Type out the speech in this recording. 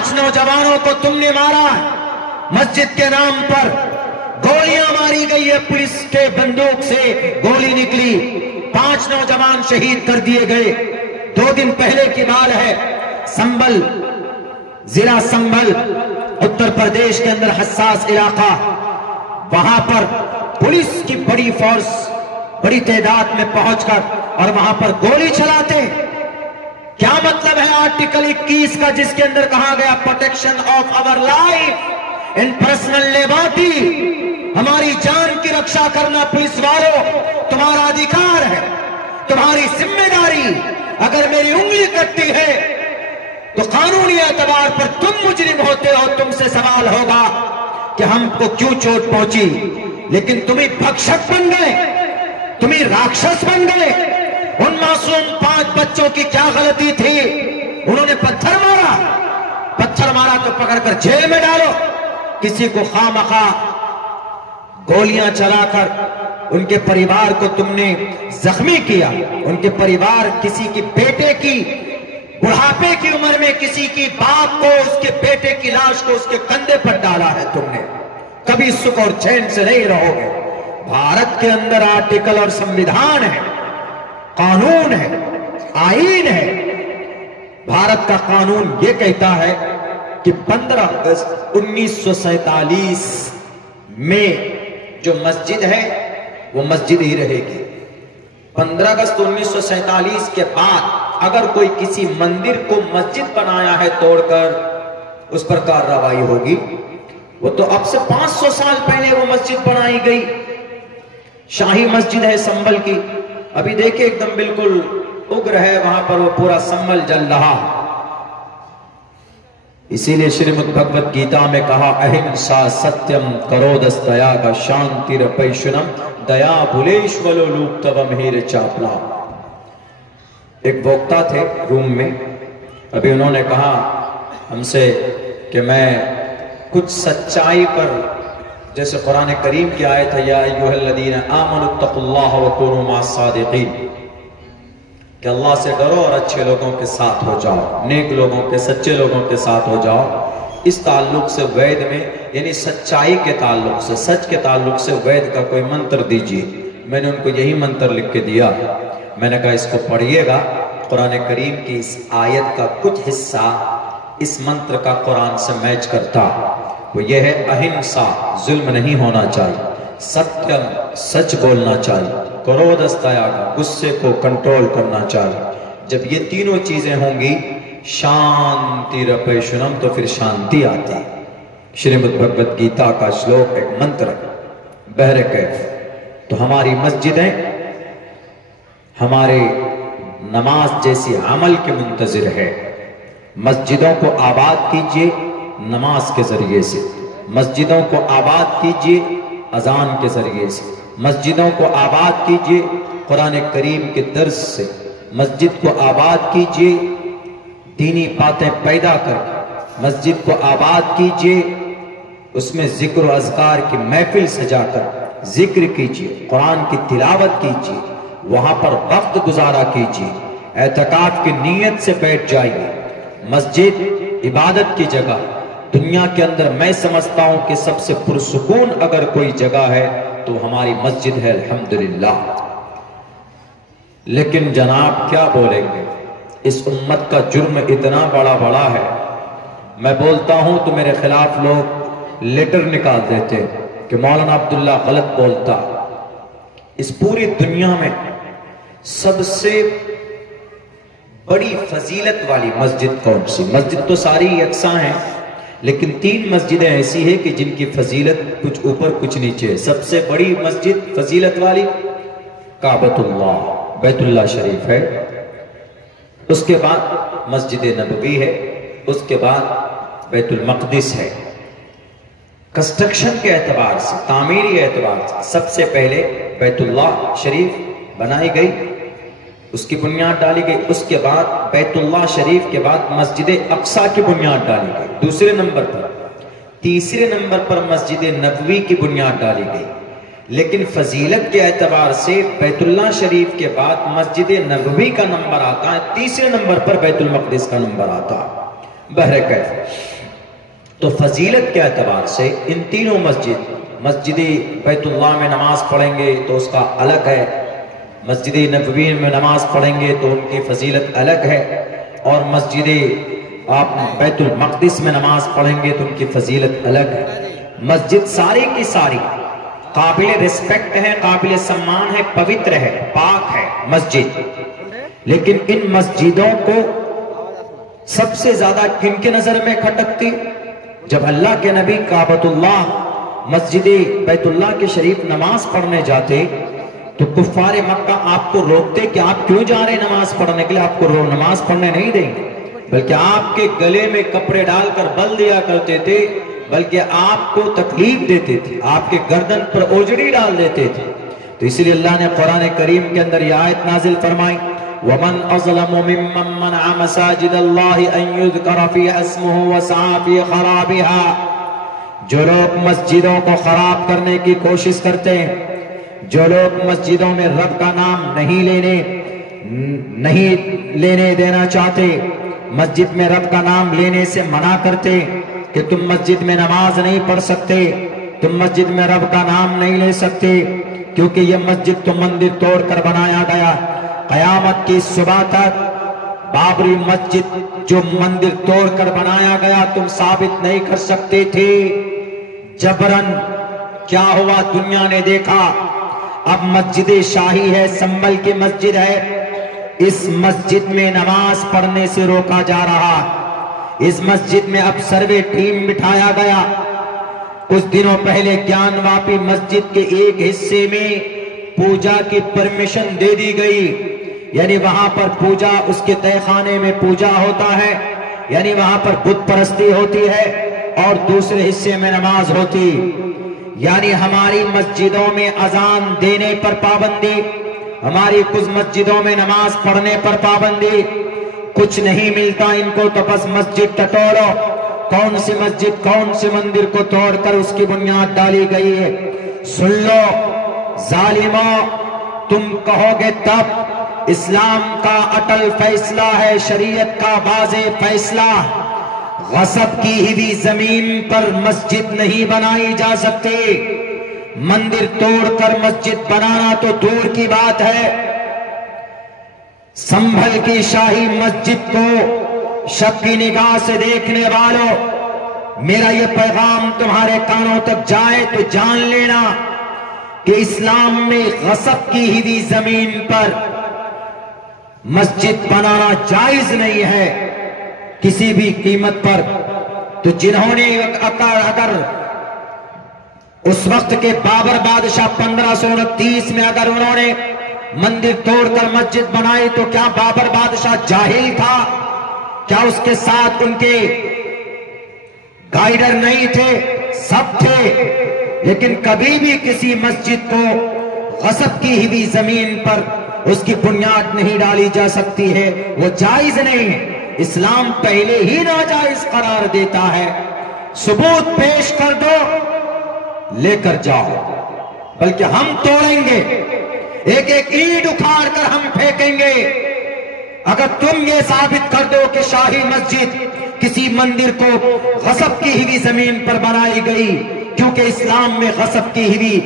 5 नौजवानों को तुमने मारा है, मस्जिद के नाम पर गोलियां मारी गई है, पुलिस के बंदूक से गोली निकली, 5 नौजवान शहीद कर दिए गए। 2 दिन पहले की बात है, संभल, जिला संभल, उत्तर प्रदेश के अंदर हसास इलाका, वहां पर पुलिस की बड़ी फोर्स बड़ी तादाद में पहुंचकर और वहां पर गोली चलाते। क्या मतलब है आर्टिकल 21 का, जिसके अंदर कहा गया protection of our life and personal liberty, हमारी जान की रक्षा करना पुलिस वालों तुम्हारा अधिकार है, तुम्हारी जिम्मेदारी। अगर मेरी उंगली कटती है तो कानूनी एतबार पर तुम मुजरिम होते हो, तुमसे सवाल होगा कि हमको क्यों चोट पहुंची। लेकिन तुम ही भक्षक बन गए, तुम ही राक्षस बन गए। उन मासूम 5 बच्चों की क्या गलती थी? उन्होंने पत्थर मारा तो पकड़कर जेल में डालो। किसी को खामखा गोलियां चलाकर उनके परिवार को तुमने जख्मी किया, उनके परिवार, किसी की बेटे की बुढ़ापे की उम्र में किसी की बाप को, उसके बेटे की लाश को उसके कंधे पर डाला है तुमने। कभी सुख और चैन से नहीं रहोगे। भारत के अंदर आर्टिकल और संविधान है, कानून है, आईन है। भारत का कानून यह कहता है कि 15 अगस्त 1947 में जो मस्जिद है वो मस्जिद ही रहेगी। 15 अगस्त 1947 के बाद अगर कोई किसी मंदिर को मस्जिद बनाया है तोड़कर, उस पर कार्रवाई होगी। वो तो अब से 500 साल पहले वो मस्जिद बनाई गई, शाही मस्जिद है संभल की। अभी देखिए एकदम बिल्कुल उग्र है वहां पर, वो पूरा संभल जल रहा। इसीलिए श्रीमद् भगवत गीता में कहा, अहिंसा सत्यम करोदस्तया का शांतिरपैशुनम दया भुलेश्वलो लूप तवम हीर चापला। एक वक्ता थे रूम में, अभी उन्होंने कहा हमसे कि मैं कुछ सच्चाई पर, जैसे कुरान करीम की आयत है, या अय्युहल्लज़ीना आमनुत्तकुल्लाह व कूनू मअस-सादिकीन, कि अल्लाह से डरो और अच्छे लोगों के साथ हो जाओ, नेक लोगों के, सच्चे लोगों के साथ हो जाओ। इस ताल्लुक से वेद में, यानी सच्चाई के ताल्लुक से, सच के ताल्लुक से वेद का कोई मंत्र दीजिए। मैंने उनको यही मंत्र लिख के दिया। मैंने कहा इसको पढ़िएगा, कुरान करीम की इस आयत का कुछ हिस्सा इस मंत्र का कुरान से मैच करता। वो ये है, अहिंसा, जुल्म नहीं होना चाहिए, सत्यम, सच बोलना चाहिए, क्रोधस्तया, गुस्से को कंट्रोल करना चाहिए। जब ये तीनों चीजें होंगी, शांतिरपैशुनम, तो फिर शांति आती है। श्रीमद् भगवत गीता का श्लोक, एक मंत्र, बहरे कैफ। तो हमारी मस्जिदें हमारे नमाज जैसी अमल के मुंतजिर है। मस्जिदों को आबाद कीजिए नमाज के जरिए से, मस्जिदों को आबाद कीजिए अजान के जरिए से, मस्जिदों को आबाद कीजिए कुरान करीम के दर्स से, मस्जिद को आबाद कीजिए दीनी बातें पैदा कर, मस्जिद को आबाद कीजिए उसमें जिक्र और अज़कार की महफिल सजाकर जिक्र कीजिए, कुरान की तिलावत कीजिए, वहां पर वक्त गुजारा कीजिए, एतकाफ की नीयत से बैठ जाइए। मस्जिद इबादत की जगह, दुनिया के अंदर मैं समझता हूं कि सबसे पुरसुकून अगर कोई जगह है तो हमारी मस्जिद है, अल्हम्दुलिल्लाह। लेकिन जनाब क्या बोलेंगे, इस उम्मत का जुर्म इतना बड़ा बड़ा है, मैं बोलता हूं तो मेरे खिलाफ लोग लेटर निकाल देते कि मौलाना अब्दुल्ला गलत बोलता। इस पूरी दुनिया में सबसे बड़ी फजीलत वाली मस्जिद कौन सी? मस्जिद तो सारी यकसा हैं, लेकिन 3 मस्जिदें ऐसी है कि जिनकी फजीलत कुछ ऊपर कुछ नीचे है। सबसे बड़ी मस्जिद फजीलत वाली काबतुल्लाह, बैतुल्लाह शरीफ है, उसके बाद मस्जिद नबवी है, उसके बाद बैतुल मक़दिस है। कंस्ट्रक्शन के एतबार से, तामीरी एतबार से सबसे पहले बैतुल्लाह शरीफ बनाई गई, उसकी बुनियाद डाली गई। उसके बाद बैतुल्लाह शरीफ के बाद मस्जिद अक्सा की बुनियाद डाली गई दूसरे नंबर पर। तीसरे नंबर पर मस्जिद नबवी की बुनियाद डाली गई। लेकिन फजीलत के एतबार से बैतुल्लाह शरीफ के बाद मस्जिद नबवी का नंबर आता है, तीसरे नंबर पर बैतुल मक़दिस का नंबर आता है। बहरकत। तो फजीलत के एतबार से इन तीनों मस्जिद बैतुल्लाह में नमाज पढ़ेंगे तो उसका अलग है, मस्जिद नबवी में नमाज पढ़ेंगे तो उनकी फजीलत अलग है, और मस्जिद आप बैतुल मक़दिस में नमाज पढ़ेंगे तो उनकी फजीलत अलग है। मस्जिद सारी की सारी काबिल रिस्पेक्ट है, काबिल सम्मान है, पवित्र है, पाक है मस्जिद। लेकिन इन मस्जिदों को सबसे ज्यादा किनके नजर में खटकती? जब अल्लाह के नबी काबतुल्लाह मस्जिद बैतुल्लाह के शरीफ नमाज पढ़ने जाते तो कुफ्फारे मक्का आपको रोकते कि आप क्यों जा रहे नमाज पढ़ने के लिए, आपको नमाज पढ़ने नहीं देंगे, बल्कि आपके गले में कपड़े डालकर बल दिया करते थे, बल्कि आपको तकलीफ देते थे, आपके गर्दन पर ओजड़ी डाल देते थे। तो इसलिए अल्लाह ने कुरान करीम के अंदर ये आयत नाजिल फरमाई, वमन अज़लमु मिम्मन मनअ मसाजिदल्लाहि अन युज़करा फ़ीहा इस्मुहु व सआ फ़ी ख़राबिहा। जो लोग मस्जिदों को खराब करने की कोशिश करते हैं, जो लोग मस्जिदों में रब का नाम नहीं लेने देना चाहते, मस्जिद में रब का नाम लेने से मना करते कि तुम मस्जिद में नमाज नहीं पढ़ सकते, तुम मस्जिद में रब का नाम नहीं ले सकते, क्योंकि ये मस्जिद तो मंदिर तोड़कर बनाया गया। कयामत की सुबह तक बाबरी मस्जिद जो मंदिर तोड़कर बनाया गया तुम साबित नहीं कर सकते थे। जबरन क्या हुआ, दुनिया ने देखा, अब मस्जिद शाही है, संभल की मस्जिद है, इस मस्जिद में नमाज पढ़ने से रोका जा रहा। इस मस्जिद में अब सर्वे टीम बिठाया गया। कुछ दिनों पहले ज्ञानवापी मस्जिद के एक हिस्से में पूजा की परमिशन दे दी गई, यानी वहां पर पूजा, उसके तहखाने में पूजा होता है, यानी वहां पर बुत परस्ती होती है, और दूसरे हिस्से में नमाज होती। यानी हमारी मस्जिदों में अजान देने पर पाबंदी, हमारी कुछ मस्जिदों में नमाज पढ़ने पर पाबंदी। कुछ नहीं मिलता इनको तो बस मस्जिद टटोलो। कौन सी मस्जिद, कौन से मंदिर को तोड़कर उसकी बुनियाद डाली गई है। सुन लो जालिमो, तुम कहोगे तब इस्लाम का अटल फैसला है, शरीयत का वाज़े फैसला, गसब की हुई जमीन पर मस्जिद नहीं बनाई जा सकती। मंदिर तोड़कर मस्जिद बनाना तो दूर की बात है। संभल की शाही मस्जिद को शक की निगाह से देखने वालों, मेरा ये पैगाम तुम्हारे कानों तक जाए तो जान लेना कि इस्लाम में गसब की हुई जमीन पर मस्जिद बनाना जायज नहीं है किसी भी कीमत पर। तो जिन्होंने अगर उस वक्त के बाबर बादशाह 1529 में अगर उन्होंने मंदिर तोड़कर मस्जिद बनाई तो क्या बाबर बादशाह जाहिल था? क्या उसके साथ उनके गाइडर नहीं थे? सब थे। लेकिन कभी भी किसी मस्जिद को गसब की हुई जमीन पर उसकी बुनियाद नहीं डाली जा सकती है, वो जायज नहीं है। इस्लाम पहले ही नाजायज करार देता है। सबूत पेश कर दो, लेकर जाओ, बल्कि हम तोड़ेंगे, एक एक ईंट उखाड़ कर हम फेंकेंगे अगर तुम ये साबित कर दो कि शाही मस्जिद किसी मंदिर को गसब की हुई जमीन पर बनाई गई, क्योंकि इस्लाम में गसब की हुई